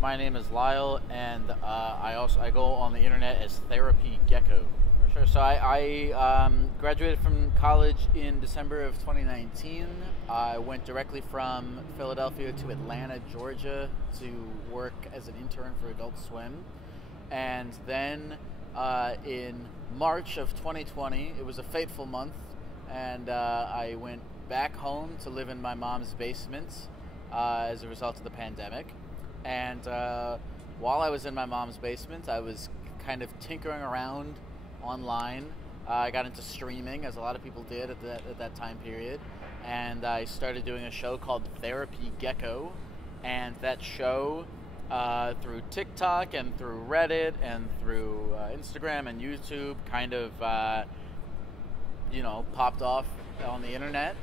My name is Lyle, and I go on the internet as Therapy Gecko. Sure. So I graduated from college in December of 2019. I went directly from Philadelphia to Atlanta, Georgia, to work as an intern for Adult Swim, and then in March of 2020, it was a fateful month, and I went back home to live in my mom's basement as a result of the pandemic. And while I was in my mom's basement, I was kind of tinkering around online. I got into streaming, as a lot of people did at that time period, and I started doing a show called Therapy Gecko. And that show, through TikTok and through Reddit and through Instagram and YouTube, kind of popped off on the internet.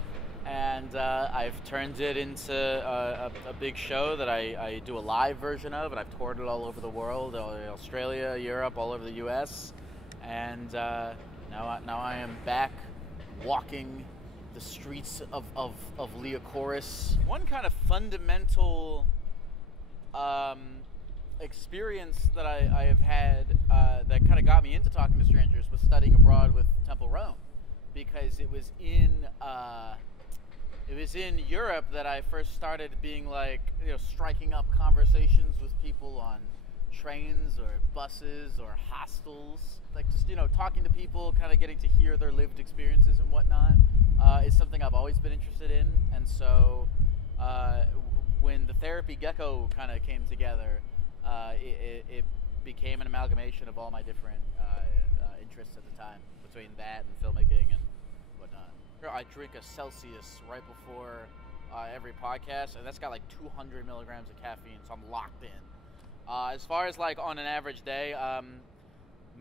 And I've turned it into a big show that I do a live version of, and I've toured it all over the world, Australia, Europe, all over the US. And now I am back walking the streets of Leocoris. One kind of fundamental experience that I have had that kind of got me into talking to strangers was studying abroad with Temple Alum, because it was in Europe that I first started being striking up conversations with people on trains or buses or hostels, just talking to people, kind of getting to hear their lived experiences and whatnot, is something I've always been interested in. And so when the Therapy Gecko kind of came together, it became an amalgamation of all my different interests at the time, between that and filmmaking and whatnot. I drink a Celsius right before every podcast, and that's got 200 milligrams of caffeine, so I'm locked in. As far as on an average day,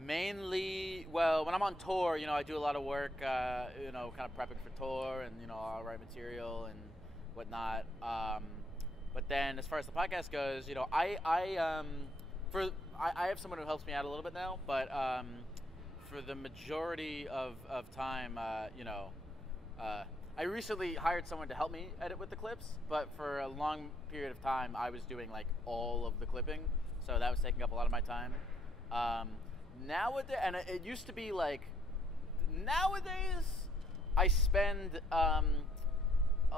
mainly, when I'm on tour, I do a lot of work, kind of prepping for tour, and I'll write material and whatnot. But then, as far as the podcast goes, I have someone who helps me out a little bit now, but for the majority of time, I recently hired someone to help me edit with the clips, but for a long period of time, I was doing all of the clipping, so that was taking up a lot of my time. Nowadays, and it used to be nowadays, I spend a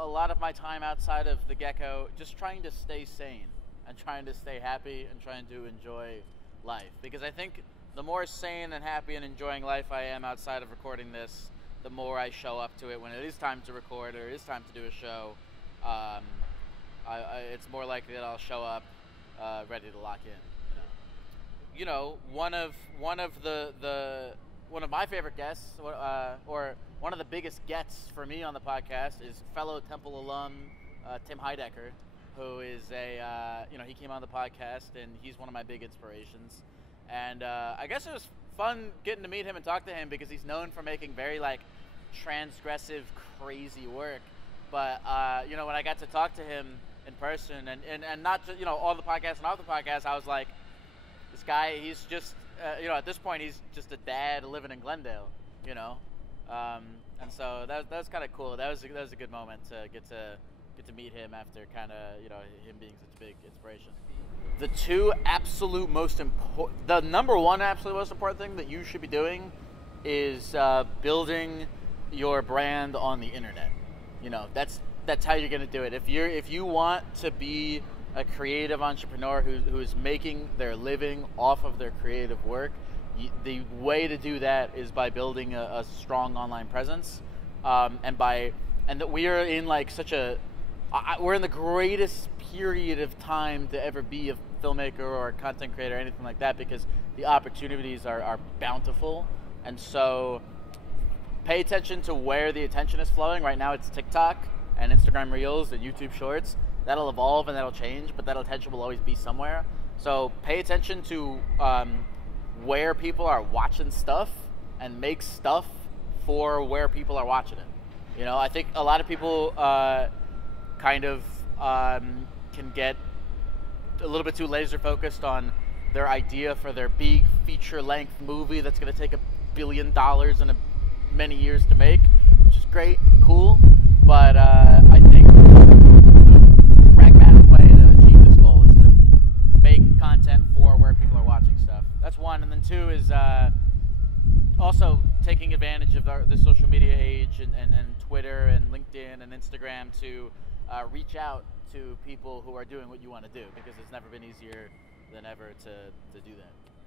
lot of my time outside of the Gecko just trying to stay sane and trying to stay happy and trying to enjoy life, because I think the more sane and happy and enjoying life I am outside of recording this, the more I show up to it when it is time to record or it is time to do a show. It's more likely that I'll show up ready to lock in. One of my favorite guests, or one of the biggest gets for me on the podcast, is fellow Temple alum Tim Heidecker, who is he came on the podcast, and he's one of my big inspirations. And I guess it was fun getting to meet him and talk to him, because he's known for making very transgressive, crazy work. But when I got to talk to him in person, and not just on the podcast and off the podcast, I was like, this guy, he's just at this point he's just a dad living in Glendale, and so that was kind of cool. That was a good moment to get to meet him after kind of him being such a big inspiration. The two absolute most important, the number one absolute most important thing that you should be doing is building your brand on the internet. That's how you're going to do it. If you want to be a creative entrepreneur who is making their living off of their creative work, the way to do that is by building a strong online presence, and that we are in we're in the greatest period of time to ever be a filmmaker or a content creator or anything like that, because the opportunities are bountiful. And so pay attention to where the attention is flowing. Right now it's TikTok and Instagram Reels and YouTube Shorts. That'll evolve and that'll change, but that attention will always be somewhere. So pay attention to where people are watching stuff, and make stuff for where people are watching it. I think a lot of people can get a little bit too laser focused on their idea for their big feature-length movie that's going to take $1 billion in many years to make, which is great, cool, but I think the pragmatic way to achieve this goal is to make also taking advantage of the social media age and Twitter and LinkedIn and Instagram to reach out to people who are doing what you want to do, because it's never been easier than ever to do that.